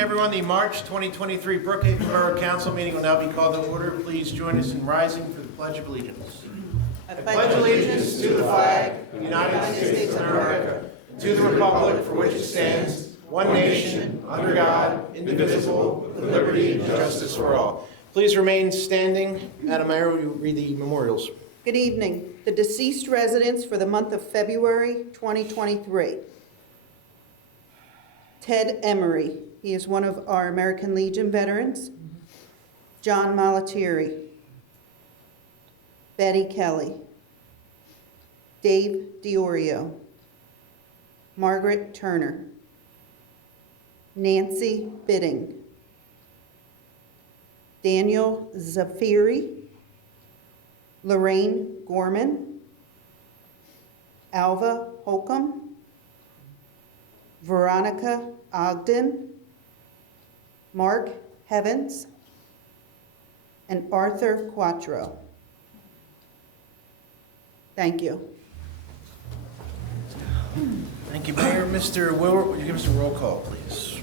everyone. The March 2023 Brookhaven Borough Council meeting will now be called to order. Please join us in rising for the Pledge of Allegiance. I pledge allegiance to the flag of the United States of America, to the republic for which it stands, one nation, under God, indivisible, with liberty and justice for all. Please remain standing. Madam Mayor, will you read the memorials? Good evening. The deceased residents for the month of February 2023. Ted Emery, he is one of our American Legion veterans. John Malatieri. Betty Kelly. Dave Diorio. Margaret Turner. Nancy Bidding. Daniel Zafiri. Lorraine Gorman. Alva Holcomb. Veronica Ogden, Mark Heavens, and Arthur Quattro. Thank you. Thank you, Mayor. Mr. Wilbert, would you give us a roll call, please?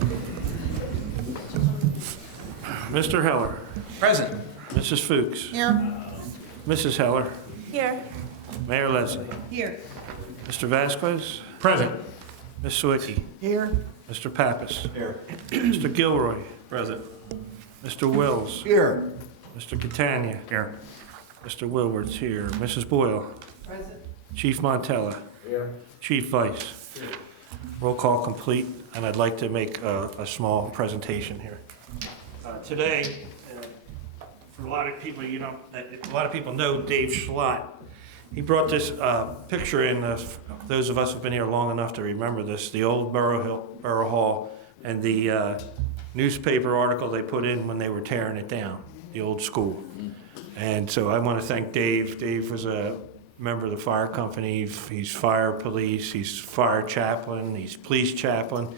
Mr. Heller. Present. Mrs. Fuchs. Here. Mrs. Heller. Here. Mayor Leslie. Here. Mr. Vasquez. Present. Ms. Sawicki. Here. Mr. Pappas. Here. Mr. Gilroy. Present. Mr. Wills. Here. Mr. Catania. Here. Mr. Wilbert's here. Mrs. Boyle. Present. Chief Montella. Here. Chief Vice. Here. Roll call complete, and I'd like to make a small presentation here. Today, for a lot of people, a lot of people know Dave Schlott. He brought this picture in, those of us who've been here long enough to remember this, the old Borough Hall and the newspaper article they put in when they were tearing it down, the old school. And so I want to thank Dave. Dave was a member of the fire company. He's fire police, he's fire chaplain, he's police chaplain.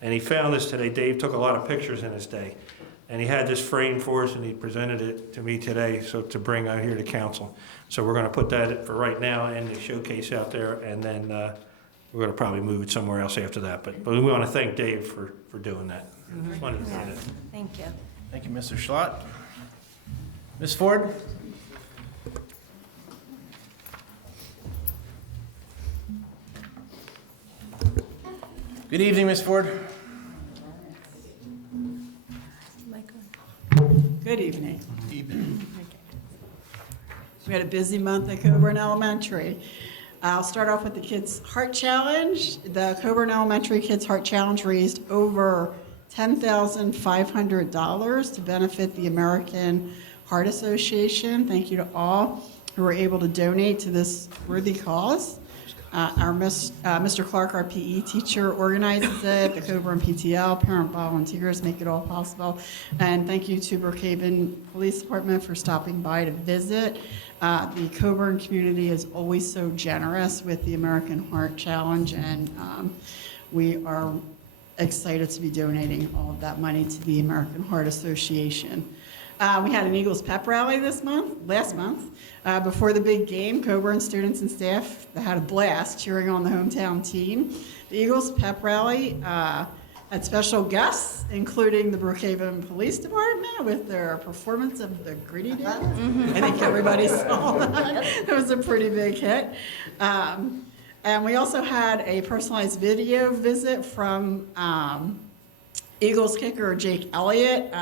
And he found this today. Dave took a lot of pictures in his day. And he had this framed for us, and he presented it to me today, so to bring out here to council. So we're going to put that for right now in the showcase out there, and then we're going to probably move it somewhere else after that. But we want to thank Dave for doing that. Wanted to say that. Thank you. Thank you, Mr. Schlott. Ms. Ford? Good evening, Ms. Ford. Good evening. We had a busy month at Coburn Elementary. I'll start off with the Kids Heart Challenge. The Coburn Elementary Kids Heart Challenge raised over $10,500 to benefit the American Heart Association. Thank you to all who were able to donate to this worthy cause. Mr. Clark, our PE teacher, organizes it. The Coburn PTL, parent volunteers make it all possible. And thank you to Brookhaven Police Department for stopping by to visit. The Coburn community is always so generous with the American Heart Challenge, and we are excited to be donating all of that money to the American Heart Association. We had an Eagles pep rally last month. Before the big game, Coburn students and staff had a blast cheering on the hometown team. The Eagles pep rally had special guests, including the Brookhaven Police Department with their performance of the Gritty Dance. I think everybody saw that. It was a pretty big hit. And we also had a personalized video visit from Eagles kicker Jake Elliott.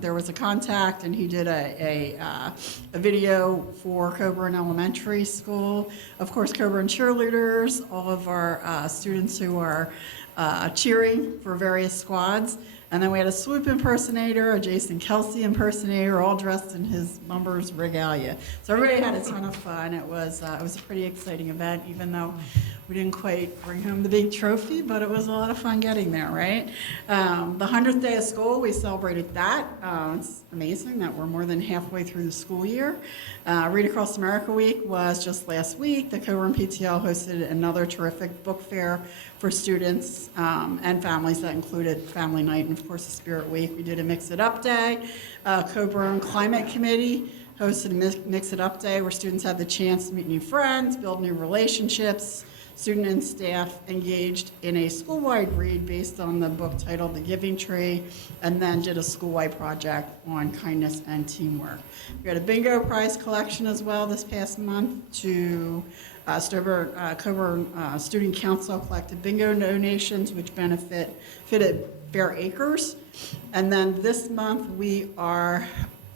There was a contact, and he did a video for Coburn Elementary School. Of course, Coburn cheerleaders, all of our students who are cheering for various squads. And then we had a Swoop impersonator, a Jason Kelsey impersonator, all dressed in his Mumbers regalia. So everybody had a ton of fun. It was a pretty exciting event, even though we didn't quite bring home the big trophy, but it was a lot of fun getting there, right? The 100th day of school, we celebrated that. It's amazing that we're more than halfway through the school year. Read Across America Week was just last week. The Coburn PTL hosted another terrific book fair for students and families that included family night and, of course, the Spirit Week. We did a Mix It Up Day. Coburn Climate Committee hosted a Mix It Up Day where students had the chance to meet new friends, build new relationships, student and staff engaged in a school-wide read based on the book titled The Giving Tree, and then did a school-wide project on kindness and teamwork. We had a bingo prize collection as well this past month to Coburn Student Council collected bingo donations, which benefited Fair Acres. And then this month,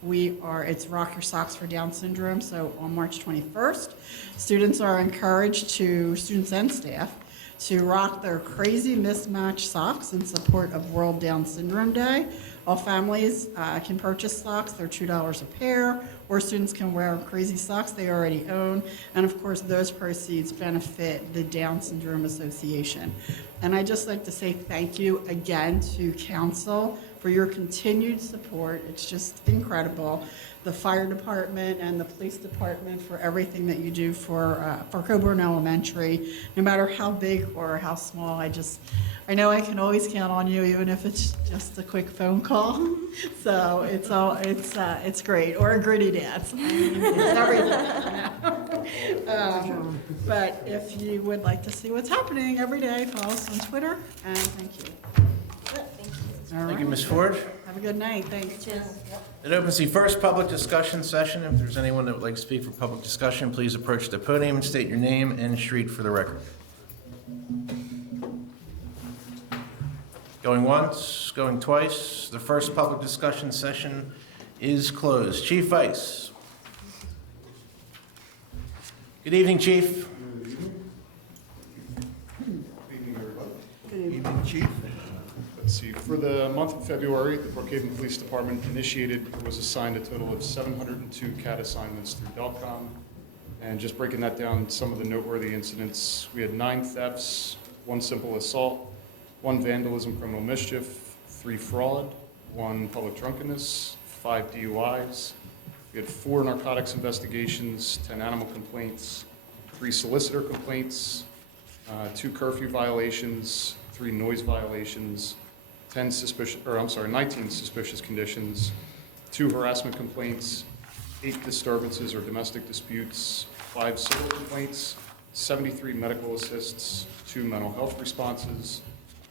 it's Rock Your Socks for Down Syndrome, so on March 21st, students and staff to rock their crazy mismatched socks in support of World Down Syndrome Day. All families can purchase socks, they're $2 a pair, or students can wear crazy socks they already own, and of course, those proceeds benefit the Down Syndrome Association. And I'd just like to say thank you again to council for your continued support. It's just incredible. The fire department and the police department for everything that you do for Coburn Elementary, no matter how big or how small. I know I can always count on you, even if it's just a quick phone call. So it's great, or a gritty dance. I mean, it's everything. But if you would like to see what's happening every day, follow us on Twitter, and thank you. All Thank you, right. Ms. Ford. Have a good night. Thanks. It opens the first public discussion session. If there's anyone that would like to speak for public discussion, please approach the podium and state your name and street for the record. Going once, going twice. The first public discussion session is closed. Chief Vice. Good evening, Chief. Good evening, everybody. Good evening. Evening, Chief. Let's see, for the month of February, the Brookhaven Police Department was assigned a total of 702 CAT assignments through Delcom. And just breaking that down, some of the noteworthy incidents, we had 9 thefts, 1 simple assault, 1 vandalism, criminal mischief, 3 fraud, 1 public drunkenness, 5 DUIs. We had 4 narcotics investigations, 10 animal complaints, 3 solicitor complaints, 2 curfew violations, 3 noise violations, 19 suspicious conditions, 2 harassment complaints, 8 disturbances or domestic disputes, 5 civil complaints, 73 medical assists, 2 mental health responses,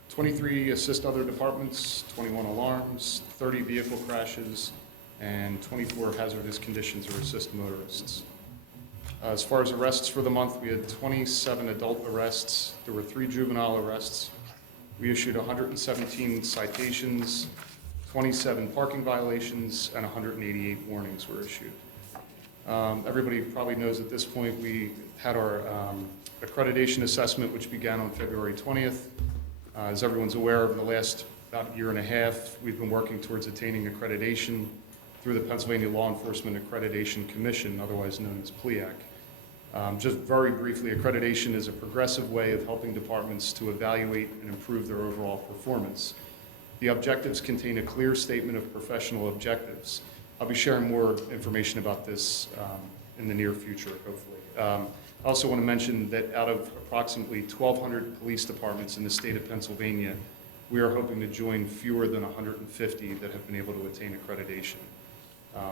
23 assist other departments, 21 alarms, 30 vehicle crashes, and 24 hazardous conditions or assist motorists. As far as arrests for the month, we had 27 adult arrests. There were 3 juvenile arrests. We issued 117 citations, 27 parking violations, and 188 warnings were issued. Everybody probably knows at this point we had our accreditation assessment, which began on February 20th. As everyone's aware, over the last about year and a half, we've been working towards attaining accreditation through the Pennsylvania Law Enforcement Accreditation Commission, otherwise known as PLEAC. Just very briefly, accreditation is a progressive way of helping departments to evaluate and improve their overall performance. The objectives contain a clear statement of professional objectives. I'll be sharing more information about this in the near future, hopefully. I also want to mention that out of approximately 1,200 police departments in the state of Pennsylvania, we are hoping to join fewer than 150 that have been able to attain accreditation.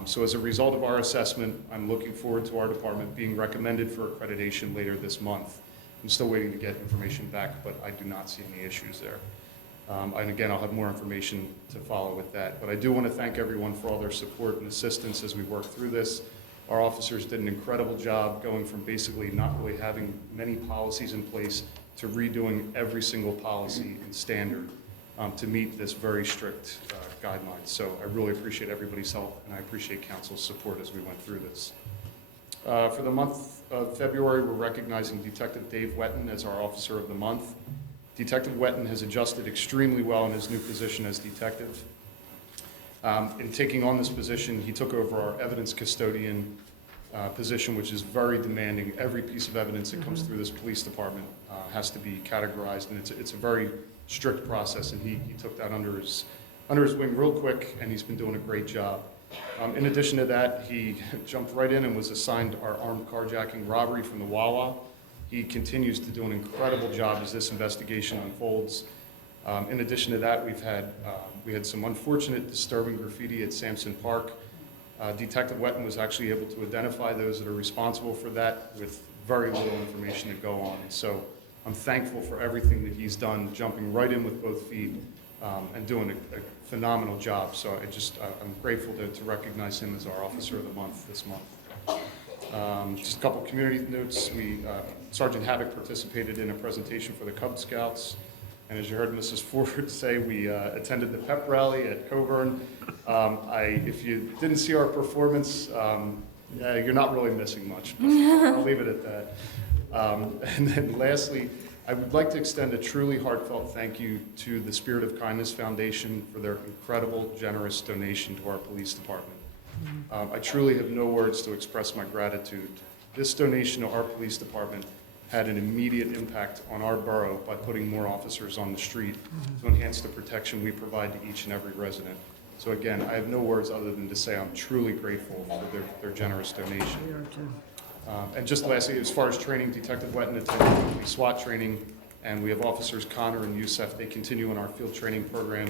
So as a result of our assessment, I'm looking forward to our department being recommended for accreditation later this month. I'm still waiting to get information back, but I do not see any issues there. And again, I'll have more information to follow with that. But I do want to thank everyone for all their support and assistance as we work through this. Our officers did an incredible job going from basically not really having many policies in place to redoing every single policy and standard to meet this very strict guidelines. So I really appreciate everybody's help, and I appreciate council's support as we went through this. For the month of February, we're recognizing Detective Dave Wetton as our Officer of the Month. Detective Wetton has adjusted extremely well in his new position as detective. In taking on this position, he took over our evidence custodian position, which is very demanding. Every piece of evidence that comes through this police department has to be categorized, and it's a very strict process, and he took that under his wing real quick, and he's been doing a great job. In addition to that, he jumped right in and was assigned our armed carjacking robbery from the Wawa. He continues to do an incredible job as this investigation unfolds. In addition to that, we had some unfortunate disturbing graffiti at Sampson Park. Detective Wetton was actually able to identify those that are responsible for that with very little information to go on. So I'm thankful for everything that he's done, jumping right in with both feet and doing a phenomenal job. So I'm grateful to recognize him as our Officer of the Month this month. Just a couple community notes. Sergeant Havoc participated in a presentation for the Cub Scouts. And as you heard Mrs. Ford say, we attended the pep rally at Coburn. If you didn't see our performance, you're not really missing much. But I'll leave it at that. And then lastly, I would like to extend a truly heartfelt thank you to the Spirit of Kindness Foundation for their incredible, generous donation to our police department. I truly have no words to express my gratitude. This donation to our police department had an immediate impact on our borough by putting more officers on the street to enhance the protection we provide to each and every resident. So again, I have no words other than to say I'm truly grateful for their generous donation. And just lastly, as far as training, Detective Wetton attended weekly SWAT training, and we have officers Connor and Youssef. They continue in our field training program.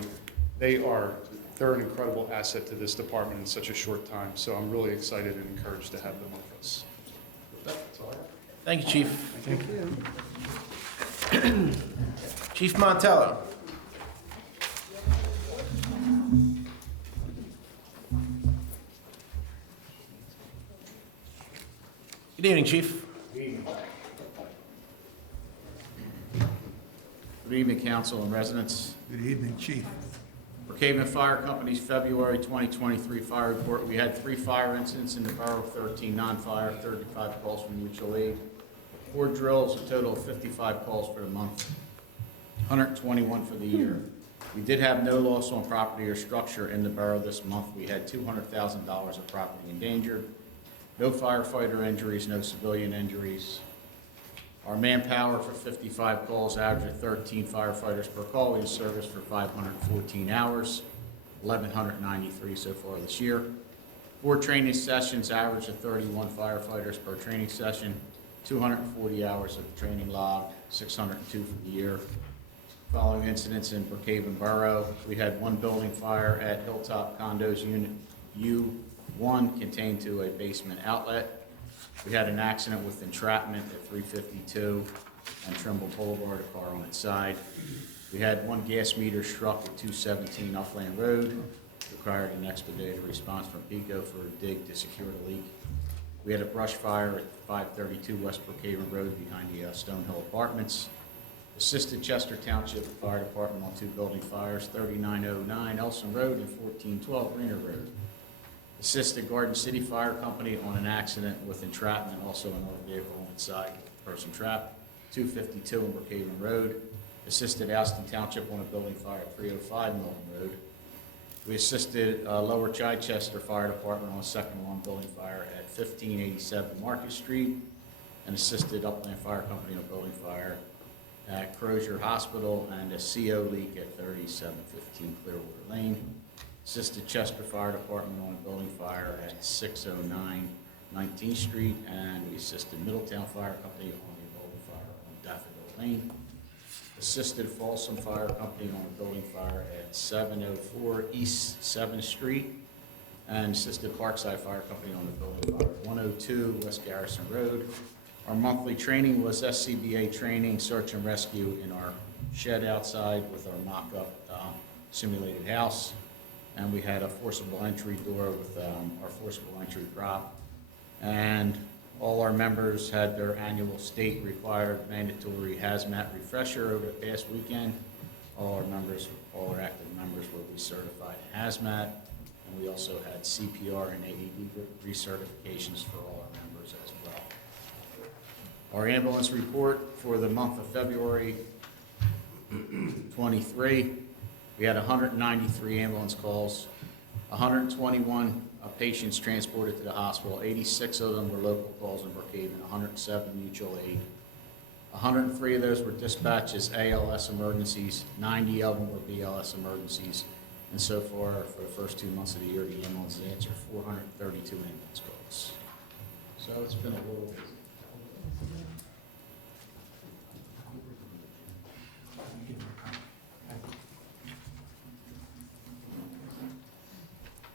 They're an incredible asset to this department in such a short time, so I'm really excited and encouraged to have them with us. That's all I have. Thank you, Chief. Thank you. Chief Montello. Good evening, Chief. Good evening, council and residents. Good evening, Chief. Brookhaven Fire Company's February 2023 fire report. We had 3 fire incidents in the borough, 13 non-fire, 35 calls from mutual aid, 4 drills, a total of 55 calls for the month, 121 for the year. We did have no loss on property or structure in the borough this month. We had $200,000 of property endangered, no firefighter injuries, no civilian injuries. Our manpower for 55 calls averaged 13 firefighters per call in service for 514 hours, 1,193 so far this year. 4 training sessions average of 31 firefighters per training session, 240 hours of training logged, 602 for the year. Following incidents in Brookhaven Borough, we had 1 building fire at Hilltop Condos Unit U1 contained to a basement outlet. We had an accident with entrapment at 352 and Trimble Boulevard, a car on its side. We had 1 gas meter struck at 217 Upland Road. Required an expedited response from PICO for a dig to secure the leak. We had a brush fire at 532 West Brookhaven Road behind the Stonehill Apartments. Assisted Chester Township Fire Department on 2 building fires, 3909 Elson Road and 1412 Greener Road. Assisted Garden City Fire Company on an accident with entrapment, also another vehicle on its side, person trapped, 252 on Brookhaven Road. Assisted Alston Township on a building fire at 305 Milton Road. We assisted Lower Chichester Fire Department on a second alarm building fire at 1587 Market Street, and assisted Upland Fire Company on a building fire at Crozier Hospital and a CO leak at 3715 Clearwater Lane. Assisted Chester Fire Department on a building fire at 609 19th Street, and we assisted Middletown Fire Company on a building fire on Daffodil Lane. Assisted Folsom Fire Company on a building fire at 704 East 7th Street, and assisted Parkside Fire Company on a building fire at 102 West Garrison Road. Our monthly training was SCBA training, search and rescue in our shed outside with our mock-up simulated house. And we had a forcible entry door with our forcible entry prop. And all our members had their annual state required mandatory hazmat refresher over the past weekend. All our active members will be certified in hazmat. And we also had CPR and AED recertifications for all our members as well. Our ambulance report for the month of February 23. We had 193 ambulance calls, 121 patients transported to the hospital. 86 of them were local calls in Brookhaven, 107 mutual aid. 103 of those were dispatched as ALS emergencies, 90 of them were BLS emergencies. And so far, for the first 2 months of the year, the ambulance answered 432 ambulance calls. So it's been a little busy.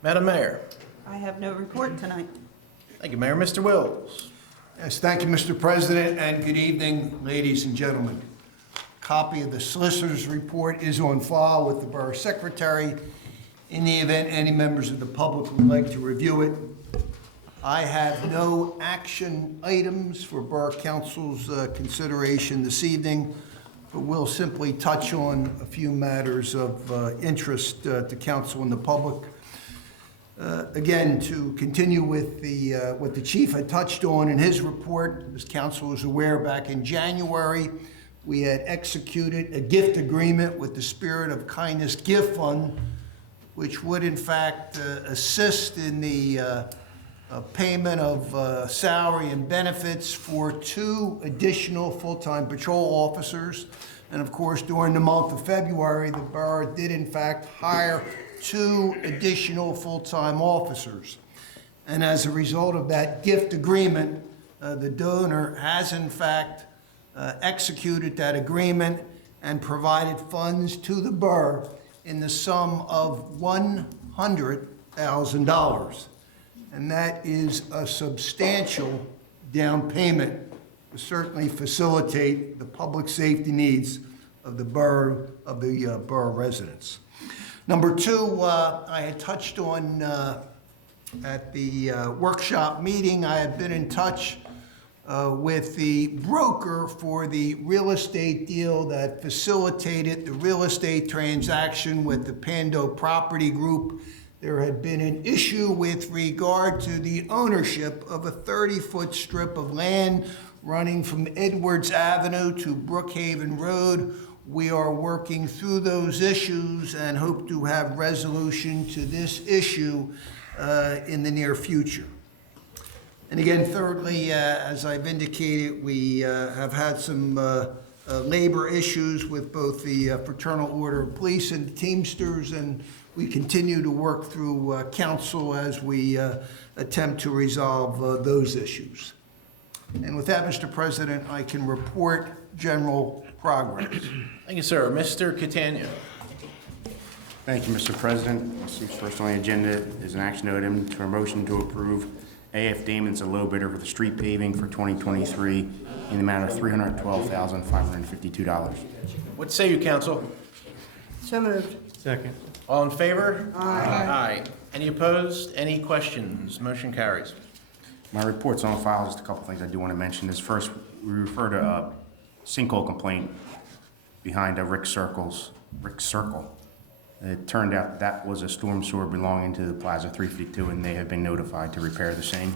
Madam Mayor. I have no report tonight. Thank you, Mayor. Mr. Wills. Yes, thank you, Mr. President, and good evening, ladies and gentlemen. Copy of the solicitor's report is on file with the Borough Secretary. In the event any members of the public would like to review it, I have no action items for Borough Council's consideration this evening, but we'll simply touch on a few matters of interest to Council and the public. Again, to continue with what the chief had touched on in his report, as council is aware, back in January, we had executed a gift agreement with the Spirit of Kindness Gift Fund, which would in fact assist in the payment of salary and benefits for 2 additional full-time patrol officers. And of course, during the month of February, the borough did in fact hire 2 additional full-time officers. And as a result of that gift agreement, the donor has in fact executed that agreement and provided funds to the borough in the sum of $100,000. And that is a substantial down payment to certainly facilitate the public safety needs of the borough residents. Number 2, I had touched on at the workshop meeting. I had been in touch with the broker for the real estate deal that facilitated the real estate transaction with the Pando Property Group. There had been an issue with regard to the ownership of a 30-foot strip of land running from Edwards Avenue to Brookhaven Road. We are working through those issues and hope to have resolution to this issue in the near future. And again, thirdly, as I've indicated, we have had some labor issues with both the Fraternal Order of Police and the Teamsters, and we continue to work through council as we attempt to resolve those issues. And with that, Mr. President, I can report general progress. Thank you, sir. Mr. Catania. Thank you, Mr. President. First on the agenda is an action item to a motion to approve A.F. Damon's a low bidder for the street paving for 2023 in the amount of $312,552. What say you, council? So moved. Second. All in favor? Aye. Any opposed? Any questions? Motion carries. My report's on file. Just a couple things I do want to mention is first, we refer to a sinkhole complaint behind Rick Circle. It turned out that was a storm sewer belonging to the Plaza 352, and they have been notified to repair the same.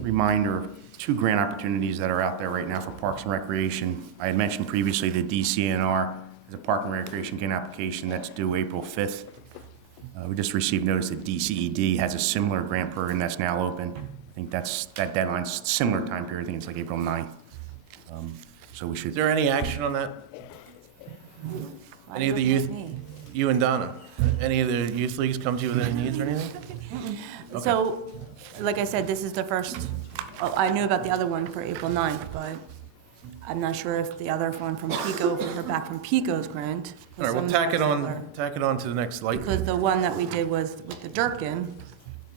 Reminder, 2 grant opportunities that are out there right now for Parks and Recreation. I had mentioned previously the DCNR is a Park and Recreation grant application that's due April 5th. We just received notice that DCED has a similar grant program that's now open. I think that deadline's similar time period. I think it's like April 9th. So we should. Is there any action on that? Any of the youth, you and Donna, any of the youth leagues come to you with any needs or anything? Okay. So, like I said, this is the first, I knew about the other one for April 9th, but I'm not sure if the other one from Pico, if we heard back from Pico's grant. All right, well, tack it on to the next light. Because the one that we did was with the Durkin,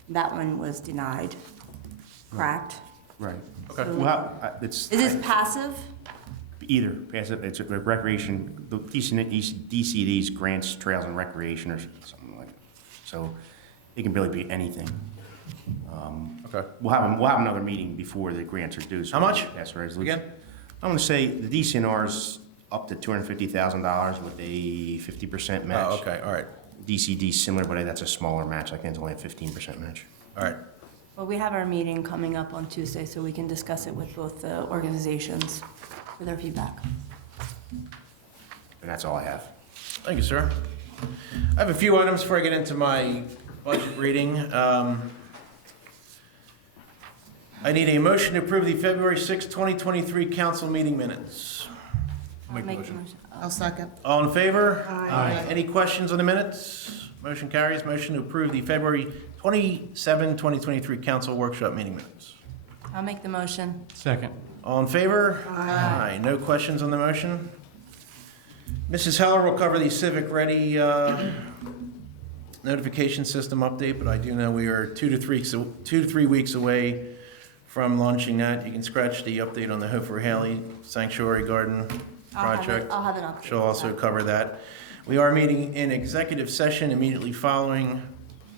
that one was denied, correct? Right. Okay. Well, Is this passive? either passive, it's a recreation, the DCD's grants, trails and recreation or something like that. So it can really be anything. Okay. We'll have another meeting before the grants are due. So How much? Pass a resolution. Again? I'm going to say the DCNR's up to $250,000 with a 50% match. Oh, okay, all right, DCD's similar, but that's a smaller match. I think it's only a 15% match. all right. Well, we have our meeting coming up on Tuesday, so we can discuss it with both the organizations for their feedback. And that's all I have. Thank you, sir. I have a few items before I get into my budget reading. I need a motion to approve the February 6, 2023 council meeting minutes. I'll make the motion. I'll second. All in favor? Aye. Any questions on the minutes? Motion carries. Motion to approve the February 27, 2023 council workshop meeting minutes. I'll make the motion. Second. All in favor? Aye. No questions on the motion? Mrs. Heller will cover the Civic Ready notification system update, but I do know we are 2 to 3 weeks away from launching that. You can scratch the update on the Hofer Haley Sanctuary Garden project. I'll have an update. She'll also cover that. We are meeting in executive session immediately following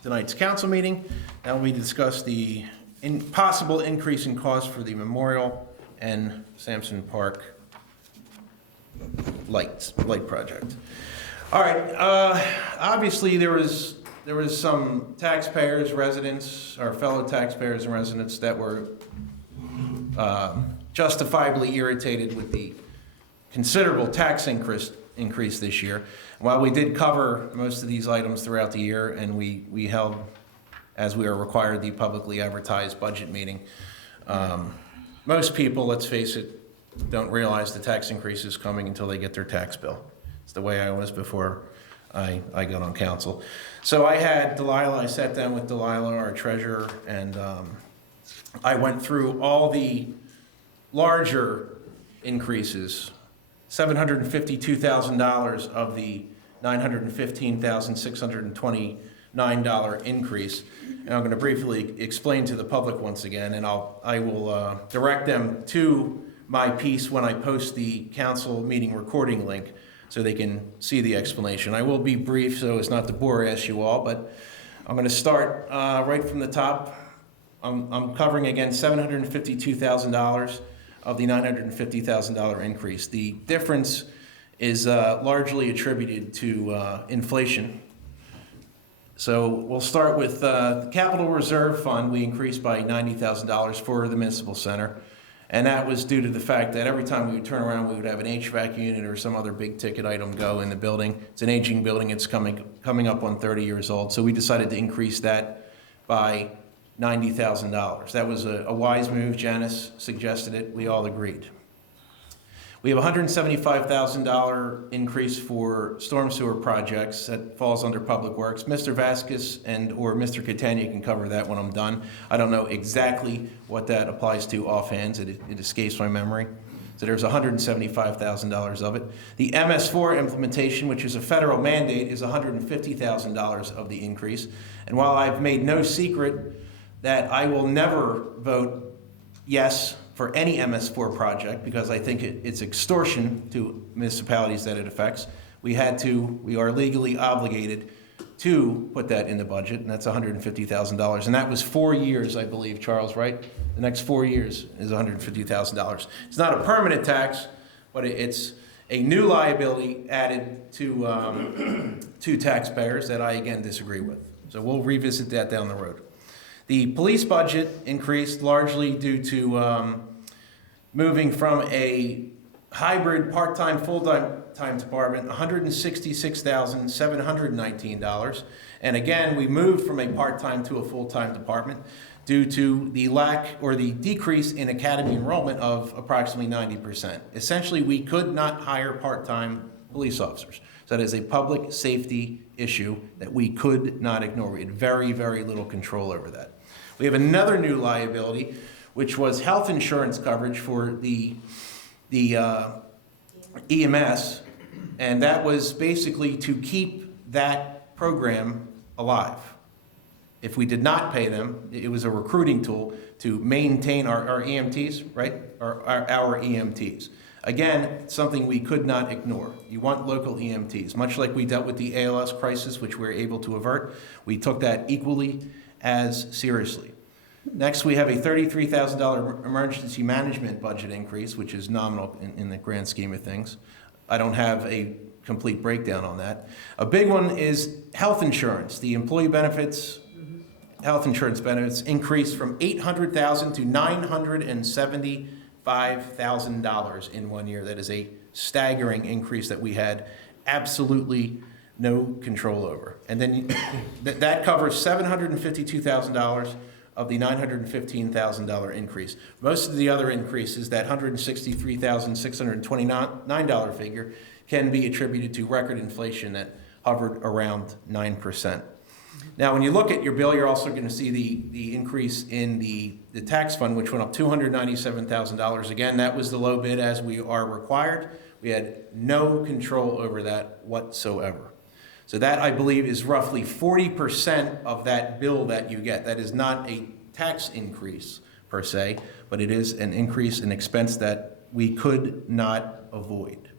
tonight's council meeting. Now we discuss the possible increase in cost for the Memorial and Sampson Park light project. All right, obviously there was some taxpayers, residents, our fellow taxpayers and residents that were justifiably irritated with the considerable tax increase this year. While we did cover most of these items throughout the year, and we held, as we are required, the publicly advertised budget meeting, most people, let's face it, don't realize the tax increase is coming until they get their tax bill. It's the way I was before I got on council. So I sat down with Delilah, our treasurer, and I went through all the larger increases, $752,000 of the $915,629 increase. And I'm going to briefly explain to the public once again, and I will direct them to my piece when I post the council meeting recording link so they can see the explanation. I will be brief so as not to bore you all, but I'm going to start right from the top. I'm covering again $752,000 of the $950,000 increase. The difference is largely attributed to inflation. So we'll start with the Capital Reserve Fund. We increased by $90,000 for the Municipal Center. And that was due to the fact that every time we would turn around, we would have an HVAC unit or some other big ticket item go in the building. It's an aging building. It's coming up on 30 years old. So we decided to increase that by $90,000. That was a wise move. Janice suggested it. We all agreed. We have a $175,000 increase for storm sewer projects that falls under Public Works. Mr. Vasquez or Mr. Catania can cover that when I'm done. I don't know exactly what that applies to offhand. It escapes my memory. So there's $175,000 of it. The MS4 implementation, which is a federal mandate, is $150,000 of the increase. And while I've made no secret that I will never vote yes for any MS4 project, because I think it's extortion to municipalities that it affects, we are legally obligated to put that in the budget, and that's $150,000. And that was 4 years, I believe, Charles, right? The next 4 years is $150,000. It's not a permanent tax, but it's a new liability added to taxpayers that I, again, disagree with. So we'll revisit that down the road. The police budget increased largely due to moving from a hybrid part-time, full-time department, $166,719. And again, we moved from a part-time to a full-time department due to the lack or the decrease in academy enrollment of approximately 90%. Essentially, we could not hire part-time police officers. So that is a public safety issue that we could not ignore. We had very, very little control over that. We have another new liability, which was health insurance coverage for the EMS, and that was basically to keep that program alive. If we did not pay them, it was a recruiting tool to maintain our EMTs, right? Our EMTs. Again, something we could not ignore. You want local EMTs. Much like we dealt with the ALS crisis, which we were able to avert, we took that equally as seriously. Next, we have a $33,000 emergency management budget increase, which is nominal in the grand scheme of things. I don't have a complete breakdown on that. A big one is health insurance. The employee benefits, health insurance benefits increased from $800,000 to $975,000 in 1 year. That is a staggering increase that we had absolutely no control over. And then that covers $752,000 of the $915,000 increase. Most of the other increases, that $163,629 figure, can be attributed to record inflation that hovered around 9%. Now, when you look at your bill, you're also going to see the increase in the tax fund, which went up $297,000. Again, that was the low bid as we are required. We had no control over that whatsoever. So that, I believe, is roughly 40% of that bill that you get. That is not a tax increase per per se, but it is an increase in expense that we could not avoid.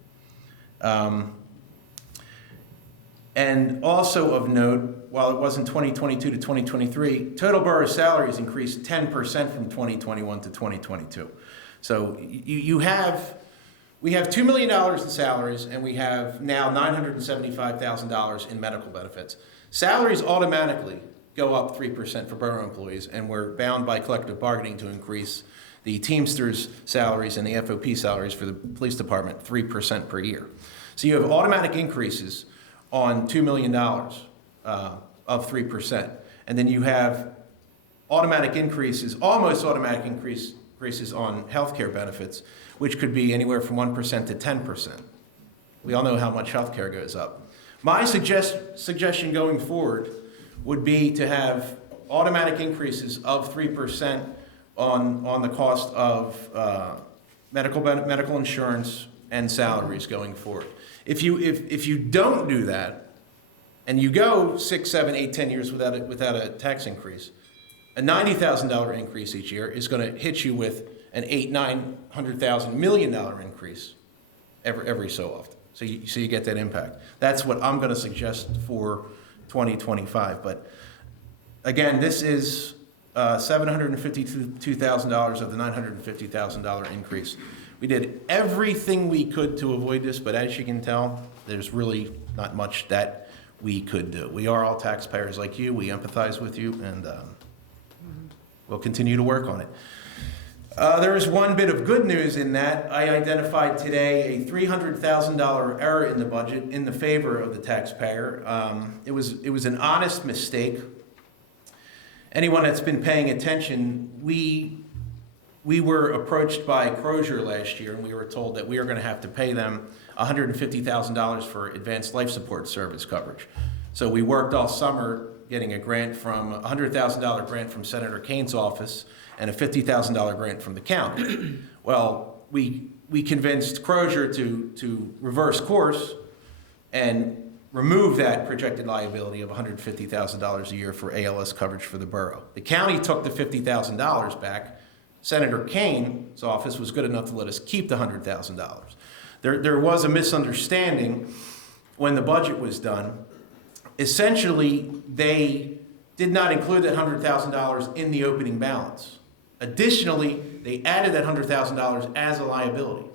And also of note, while it wasn't 2022 to 2023, total borough salaries increased 10% from 2021 to 2022. So we have $2 million in salaries, and we have now $975,000 in medical benefits. Salaries automatically go up 3% for borough employees, and we're bound by collective bargaining to increase the Teamsters' salaries and the FOP salaries for the police department 3% per year. So you have automatic increases on $2 million of 3%. And then you have automatic increases, almost automatic increases on healthcare benefits, which could be anywhere from 1% to 10%. We all know how much healthcare goes up. My suggestion going forward would be to have automatic increases of 3% on the cost of medical insurance and salaries going forward. If you don't do that, and you go 6, 7, 8, 10 years without a tax increase, a $90,000 increase each year is going to hit you with an $800,000-900,000 million increase every so often. So you get that impact. That's what I'm going to suggest for 2025. But again, this is $752,000 of the $950,000 increase. We did everything we could to avoid this, but as you can tell, there's really not much that we could do. We are all taxpayers like you. We empathize with you, and we'll continue to work on it. There is one bit of good news in that I identified today a $300,000 error in the budget in the favor of the taxpayer. It was an honest mistake. Anyone that's been paying attention, we were approached by Crozier last year, and we were told that we are going to have to pay them $150,000 for advanced life support service coverage. So we worked all summer getting a $100,000 grant from Senator Kane's office and a $50,000 grant from the county. Well, we convinced Crozier to reverse course and remove that projected liability of $150,000 a year for ALS coverage for the borough. The county took the $50,000 back. Senator Kane's office was good enough to let us keep the $100,000. There was a misunderstanding when the budget was done. Essentially, they did not include that $100,000 in the opening balance. Additionally, they added that $100,000 as a liability.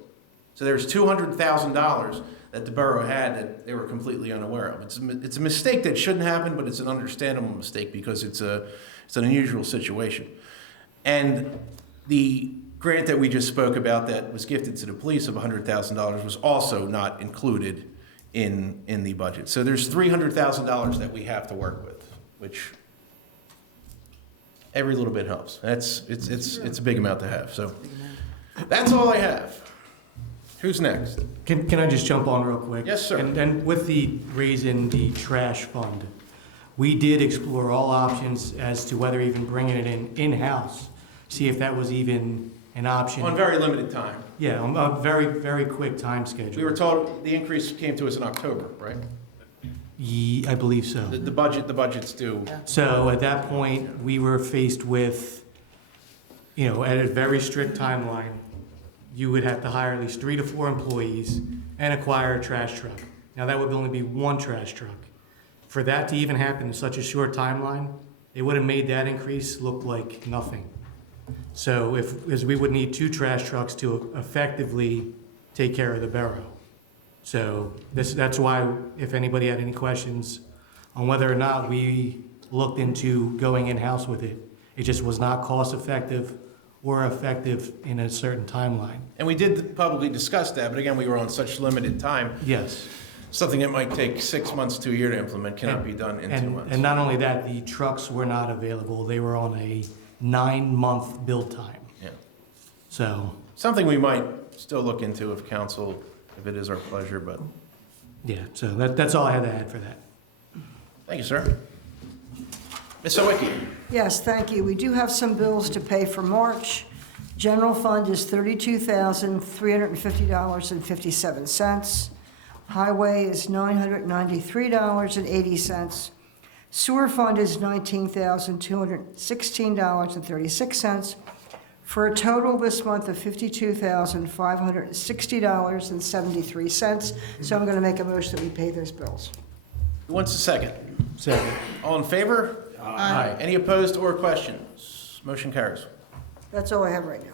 So there's $200,000 that the borough had that they were completely unaware of. It's a mistake that shouldn't happen, but it's an understandable mistake because it's an unusual situation. And the grant that we just spoke about that was gifted to the police of $100,000 was also not included in the budget. So there's $300,000 that we have to work with, which every little bit helps. It's a big amount to have. So that's all I have. Who's next? Can I just jump on real quick? Yes, sir. And with the raise in the trash fund, we did explore all options as to whether even bringing it in-house, see if that was even an option. On very limited time. Yeah, on a very, very quick time schedule. We were told the increase came to us in October, right? I believe so. The budget's due. So at that point, we were faced with, at a very strict timeline, you would have to hire at least 3 to 4 employees and acquire a trash truck. Now, that would only be one trash truck. For that to even happen in such a short timeline, they would have made that increase look like nothing. So as we would need 2 trash trucks to effectively take care of the borough. So that's why, if anybody had any questions on whether or not we looked into going in-house with it, it just was not cost-effective or effective in a certain timeline. And we did publicly discuss that, but again, we were on such limited time. Yes. Something that might take 6 months to a year to implement cannot be done in 2 months. And not only that, the trucks were not available. They were on a 9-month build time. Yeah. So, Something we might still look into if council, if it is our pleasure, but yeah, so that's all I had to add for that. thank you, sir. Ms. Sawicki. Yes, thank you. We do have some bills to pay for March. General fund is $32,350.57. Highway is $993.80. Sewer fund is $19,216.36. for a total this month of $52,560.73. So I'm going to make a motion that we pay those bills. Who wants a second? Second. All in favor? Aye. Any opposed or questions? Motion carries. That's all I have right now.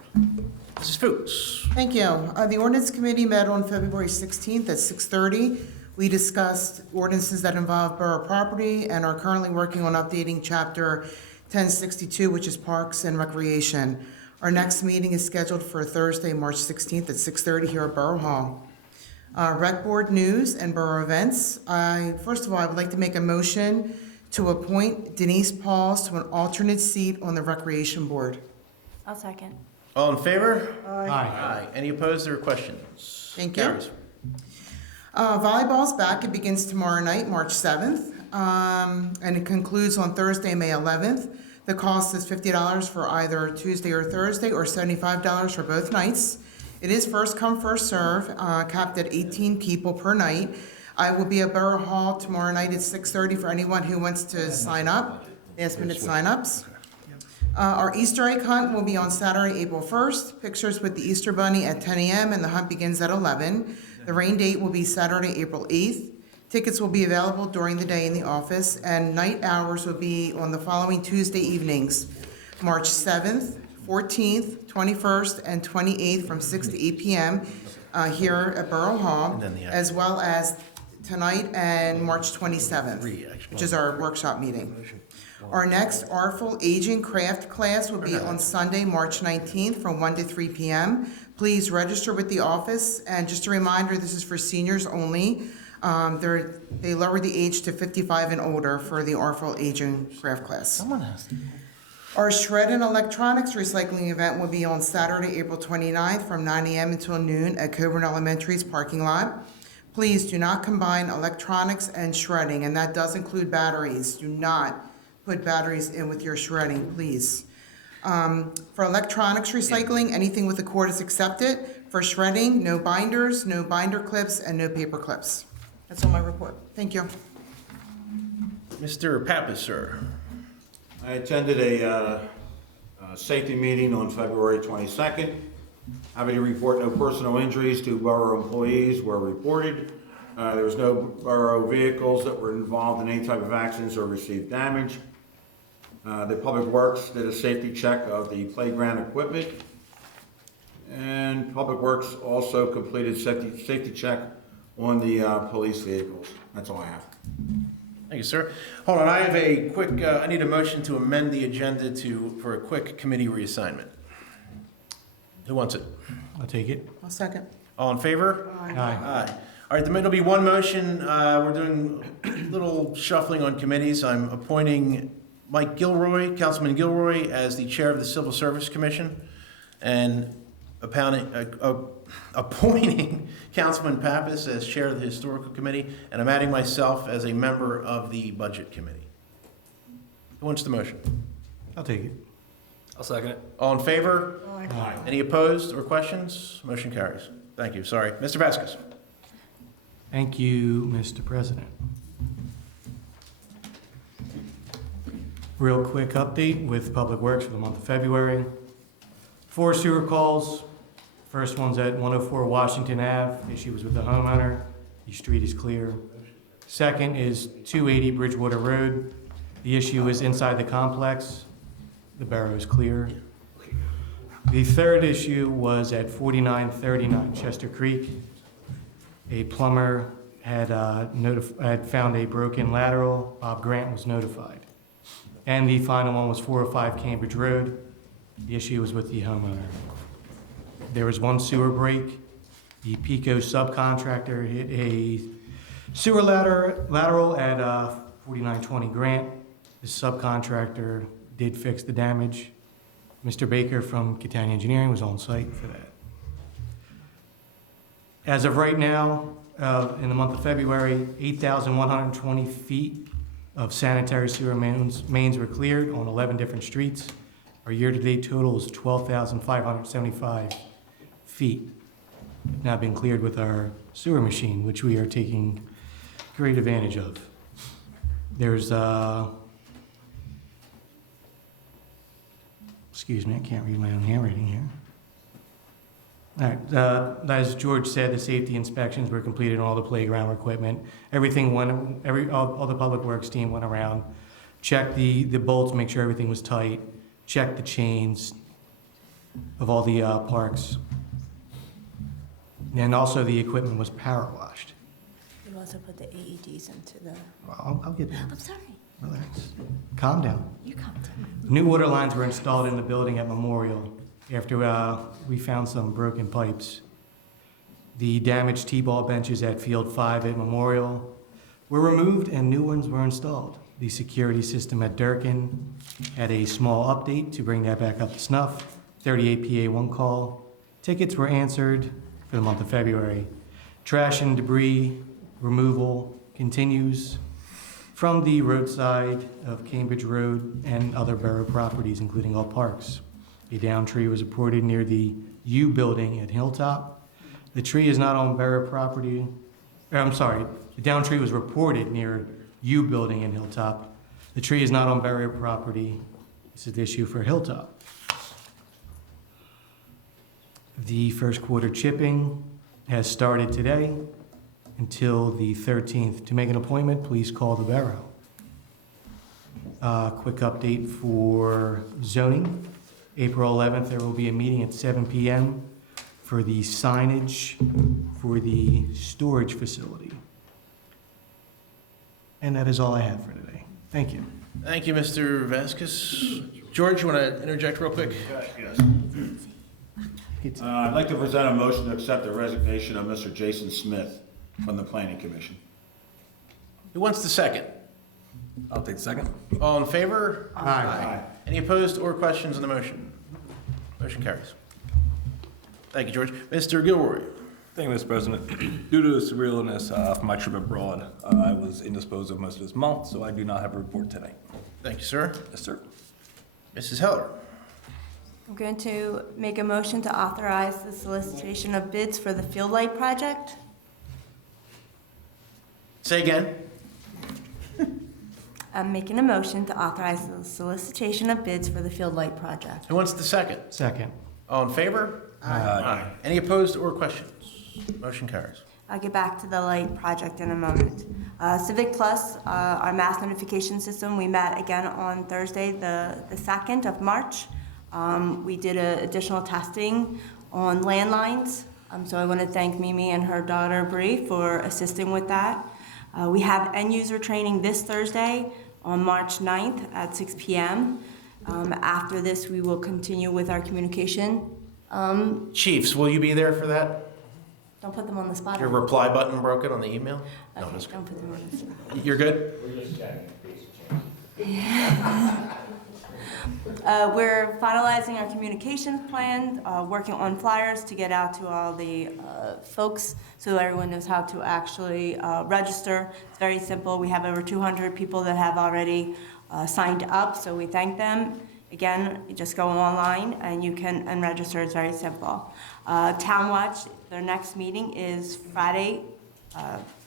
Mrs. Fuchs. Thank you. The ordinance committee met on February 16th at 6:30. We discussed ordinances that involve borough property and are currently working on updating Chapter 1062, which is Parks and Recreation. Our next meeting is scheduled for Thursday, March 16th at 6:30 here at Borough Hall. Rec Board news and borough events. First of all, I would like to make a motion to appoint Denise Pauls to an alternate seat on the Recreation Board. I'll second. All in favor? Aye. Aye. Any opposed or questions? Thank you. Carries. Volleyball's back. It begins tomorrow night, March 7th, and it concludes on Thursday, May 11th. The cost is $50 for either Tuesday or Thursday, or $75 for both nights. It is first come, first serve, capped at 18 people per night. I will be at Borough Hall tomorrow night at 6:30 for anyone who wants to sign up, last-minute sign-ups. Our Easter egg hunt will be on Saturday, April 1st. Pictures with the Easter Bunny at 10 a.m. and the hunt begins at 11. The rain date will be Saturday, April 8th. Tickets will be available during the day in the office, and night hours will be on the following Tuesday evenings, March 7th, 14th, 21st, and 28th from 6 to 8 p.m. Here at Borough Hall, as well as tonight and March 27th, which is our workshop meeting. Our next Artful Aging Craft class will be on Sunday, March 19th from 1 to 3 p.m. Please register with the office, and just a reminder, this is for seniors only. They lowered the age to 55 and older for the Artful Aging Craft class. Our Shred and Electronics Recycling event will be on Saturday, April 29th from 9 a.m. until noon at Coburn Elementary's parking lot. Please do not combine electronics and shredding, and that does include batteries. Do not put batteries in with your shredding, please. For electronics recycling, anything with a cord is accepted. For shredding, no binders, no binder clips, and no paper clips. That's all my report. Thank you. Mr. Pappas, sir. I attended a safety meeting on February 22nd. Happy to report no personal injuries to borough employees were reported. There was no borough vehicles that were involved in any type of accidents or received damage. The Public Works did a safety check of the playground equipment. And Public Works also completed safety check on the police vehicles. That's all I have. Thank you, sir. Hold on, I have a quick, I need a motion to amend the agenda for a quick committee reassignment. Who wants it? I'll take it. I'll second. All in favor? Aye. Aye. All right, there'll be one motion. We're doing a little shuffling on committees. I'm appointing Mike Gilroy, Councilman Gilroy, as the chair of the Civil Service Commission, and appointing Councilman Pappas as chair of the Historical Committee, and I'm adding myself as a member of the Budget Committee. Who wants the motion? I'll take it. I'll second it. All in favor? Aye. Any opposed or questions? Motion carries. Thank you. Sorry. Mr. Vasquez. Thank you, Mr. President. Real quick update with Public Works for the month of February. 4 sewer calls. First one's at 104 Washington Ave. The issue was with the homeowner. The street is clear. Second is 280 Bridgewater Road. The issue is inside the complex. The borough is clear. The third issue was at 4939 Chester Creek. A plumber had found a broken lateral. Bob Grant was notified. And the final one was 405 Cambridge Road. The issue was with the homeowner. There was one sewer break. The Pico subcontractor hit a sewer lateral at 4920 Grant. The subcontractor did fix the damage. Mr. Baker from Catania Engineering was on site for that. As of right now, in the month of February, 8,120 feet of sanitary sewer mains were cleared on 11 different streets. Our year-to-date total is 12,575 feet now been cleared with our sewer machine, which we are taking great advantage of. There's Excuse me, I can't read my own handwriting here. All right, as George said, the safety inspections were completed on all the playground equipment. Everything went, all the public works team went around, checked the bolts, make sure everything was tight, checked the chains of all the parks. And also the equipment was power washed. You also put the AEDs into the, Well, I'll get there. I'm sorry, Relax. Calm down. you come to me. New water lines were installed in the building at Memorial after we found some broken pipes. The damaged T-ball benches at Field 5 at Memorial were removed and new ones were installed. The security system at Durkin had a small update to bring that back up to snuff. 38 PA1 call. Tickets were answered for the month of February. Trash and debris removal continues from the roadside of Cambridge Road and other borough properties, including all parks. A down tree was reported near the U building at Hilltop. The tree is not on borough property. The down tree was reported near U building in Hilltop. The tree is not on borough property. This is the issue for Hilltop. The first quarter chipping has started today until the 13th. To make an appointment, please call the Borough. Quick update for zoning. April 11th, there will be a meeting at 7 p.m. for the signage for the storage facility. And that is all I have for today. Thank you. Thank you, Mr. Vasquez. George, you want to interject real quick? Yes. I'd like to present a motion to accept the resignation of Mr. Jason Smith from the Planning Commission. Who wants the second? I'll take the second. All in favor? Aye. Any opposed or questions on the motion? Motion carries. Thank you, George. Mr. Gilroy. Thank you, Mr. President. Due to the surrealness of my trip abroad, I was indisposed of most of this month, so I do not have a report today. Thank you, sir. Yes, sir. Mrs. Heller. I'm going to make a motion to authorize the solicitation of bids for the field light project. Say again. I'm making a motion to authorize the solicitation of bids for the field light project. Who wants the second? Second. All in favor? Aye. Any opposed or questions? Motion carries. I'll get back to the light project in a moment. Civic Plus, our mass notification system, we met again on Thursday, the 2nd of March. We did additional testing on landlines. So I want to thank Mimi and her daughter Bree for assisting with that. We have end user training this Thursday on March 9th at 6 p.m. After this, we will continue with our communication. Chiefs, will you be there for that? Don't put them on the spot. Your reply button broken on the email? Okay, No, just don't put them on the spot. You're good? We're finalizing our communications plan, working on flyers to get out to all the folks so everyone knows how to actually register. It's very simple. We have over 200 people that have already signed up, so we thank them. Again, you just go online and you can register. It's very simple. Town Watch, their next meeting is Friday,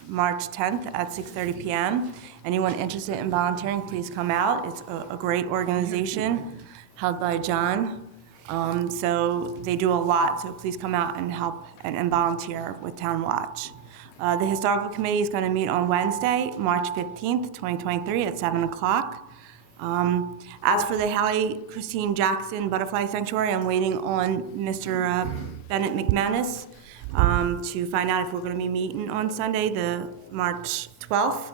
March 10th at 6:30 p.m. Anyone interested in volunteering, please come out. It's a great organization held by John. So they do a lot, so please come out and help and volunteer with Town Watch. The Historical Committee is going to meet on Wednesday, March 15th, 2023 at 7 o'clock. As for the Hallie Christine Jackson Butterfly Sanctuary, I'm waiting on Mr. Bennett McManus to find out if we're going to be meeting on Sunday, the March 12th.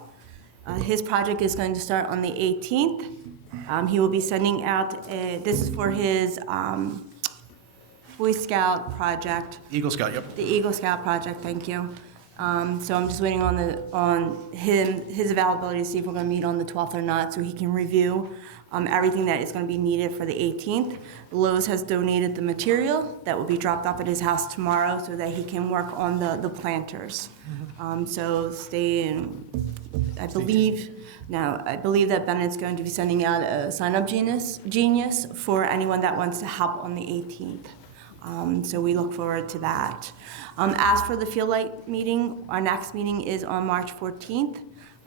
His project is going to start on the 18th. He will be sending out, this is for his Boy Scout project. Eagle Scout, yep. The Eagle Scout project, thank you. So I'm just waiting on his availability to see if we're going to meet on the 12th or not, so he can review everything that is going to be needed for the 18th. Lowe's has donated the material that will be dropped off at his house tomorrow so that he can work on the planters. So stay in, I believe that Bennett's going to be sending out a sign-up genius for anyone that wants to help on the 18th. So we look forward to that. As for the Field Light meeting, our next meeting is on March 14th.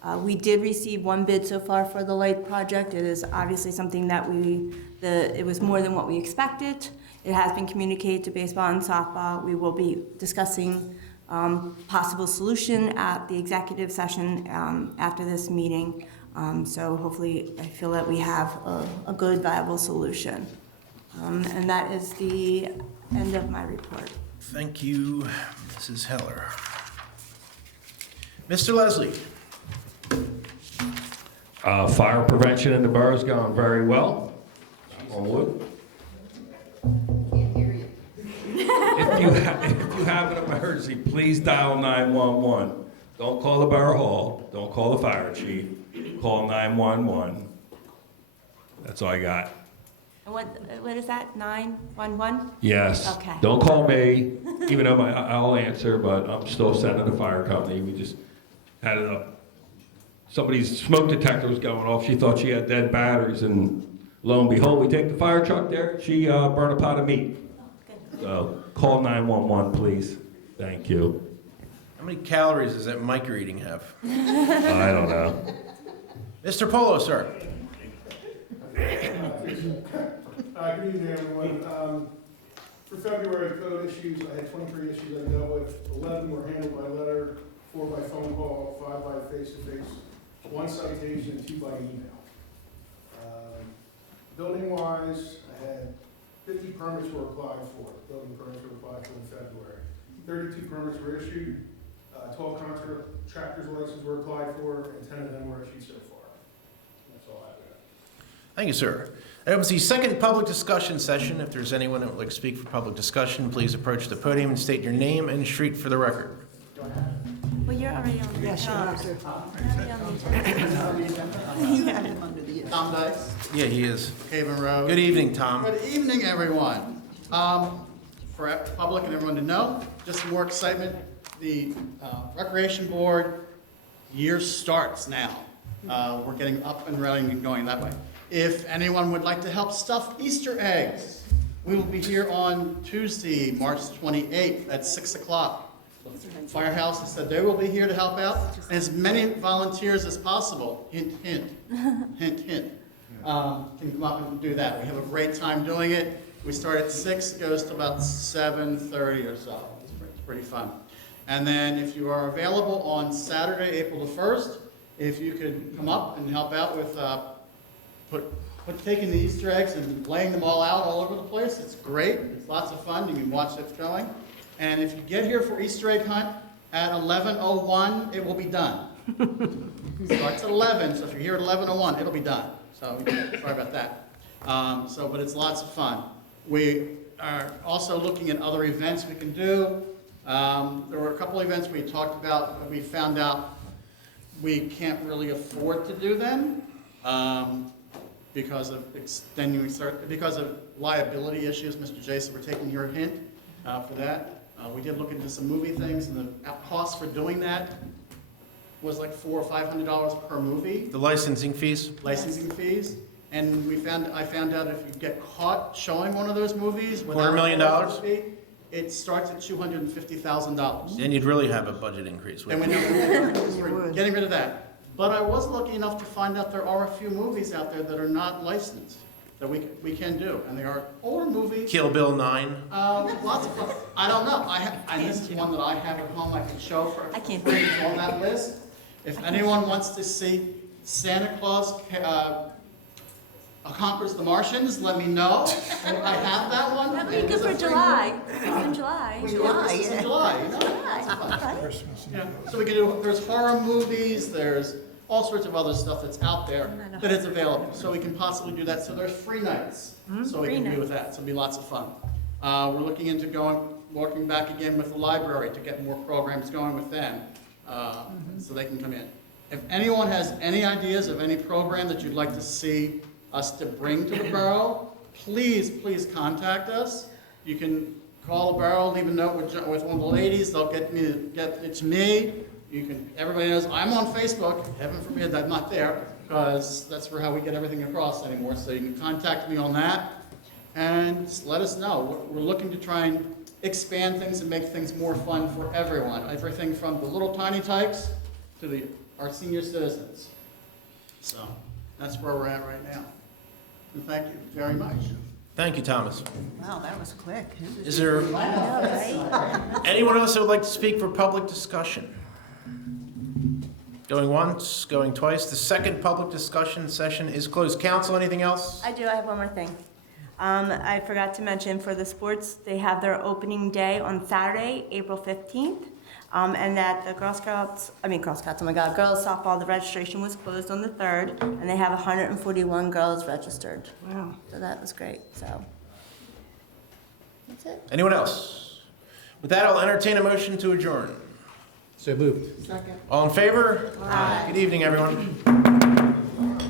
We did receive one bid so far for the light project. It is obviously something that it was more than what we expected. It has been communicated to baseball and softball. We will be discussing possible solution at the executive session after this meeting. So hopefully, I feel that we have a good, viable solution. And that is the end of my report. Thank you, Mrs. Heller. Mr. Leslie? Fire prevention in the borough's going very well. On wood. If you have an emergency, please dial 911. Don't call the borough hall. Don't call the fire chief. Call 911. That's all I got. And what is that, 911? Yes. Okay. Don't call me, even though I'll answer, but I'm still sending the fire company. We just had it up. Somebody's smoke detector was going off. She thought she had dead batteries, and lo and behold, we take the fire truck there. She burned a pot of meat. So call 911, please. Thank you. How many calories does that mic reading have? I don't know. Mr. Polo, sir? Good evening, everyone. For February code issues, I had 23 issues I dealt with. 11 were handled by letter, 4 by phone call, 5 by face-to-face, 1 citation, and 2 by email. Building-wise, I had 50 permits were applied for. Building permits were applied for in February. 32 permits were issued. 12 contractors' licenses were applied for, and 10 of them were issued so far. That's all I've got. Thank you, sir. That was the second public discussion session. If there's anyone that would like to speak for public discussion, please approach the podium and state your name and street for the record. Well, you're already on the Yes, you are, sir. Tom Dice, Yeah, he is. Brookhaven Road. Good evening, Tom. Good evening, everyone. For public and everyone to know, just more excitement. The Recreation Board year starts now. We're getting up and running and going that way. If anyone would like to help stuff Easter eggs, we will be here on Tuesday, March 28th at 6 o'clock. Firehouse has said they will be here to help out. As many volunteers as possible, hint, hint, hint, hint, can come up and do that. We have a great time doing it. We start at 6, it goes to about 7:30 or so. It's pretty fun. And then if you are available on Saturday, April the 1st, if you could come up and help out with taking the Easter eggs and laying them all out all over the place. It's great. It's lots of fun. You can watch it going. And if you get here for Easter egg hunt at 11:01, it will be done. It starts at 11, so if you're here at 11:01, it'll be done. So sorry about that. But it's lots of fun. We are also looking at other events we can do. There were a couple events we talked about, but we found out we can't really afford to do them because of liability issues. Mr. Jason, we're taking your hint for that. We did look into some movie things, and the cost for doing that was like $400 or $500 per movie. The licensing fees? Licensing fees. And I found out if you get caught showing one of those movies without $250,000? fee, it starts at $250,000. Then you'd really have a budget increase. And we're getting rid of that. But I was lucky enough to find out there are a few movies out there that are not licensed that we can do, and they are older movies. Kill Bill 9? Lots of fun. I don't know. This is one that I have at home. I can show for free. It's on that list. If anyone wants to see Santa Claus Conquers the Martians, let me know. I have that one. That would be good for July. In July. This is in July, you know? Yeah. So we can do, there's horror movies, there's all sorts of other stuff that's out there that is available. So we can possibly do that. So there's free nights. So we can do with that. So it'll be lots of fun. We're looking into working back again with the library to get more programs going with them. So they can come in. If anyone has any ideas of any program that you'd like to see us to bring to the borough, please contact us. You can call the borough, leave a note with one of the ladies. They'll get it to me. Everybody knows I'm on Facebook. Heaven forbid I'm not there, because that's how we get everything across anymore. So you can contact me on that and just let us know. We're looking to try and expand things and make things more fun for everyone. Everything from the little tiny tykes to the our senior citizens. So that's where we're at right now. And thank you very much. Thank you, Thomas. Wow, that was quick. Is there anyone else that would like to speak for public discussion? Going once, going twice. The second public discussion session is closed. Council, anything else? I do, I have one more thing. I forgot to mention for the sports, they have their opening day on Saturday, April 15th. And that the Girls Scouts, oh my God, girls softball, the registration was closed on the 3rd, and they have 141 girls registered. Wow. So that was great, so. That's it. Anyone else? With that, I'll entertain a motion to adjourn. So moved. Second. All in favor? Aye. Good evening, everyone.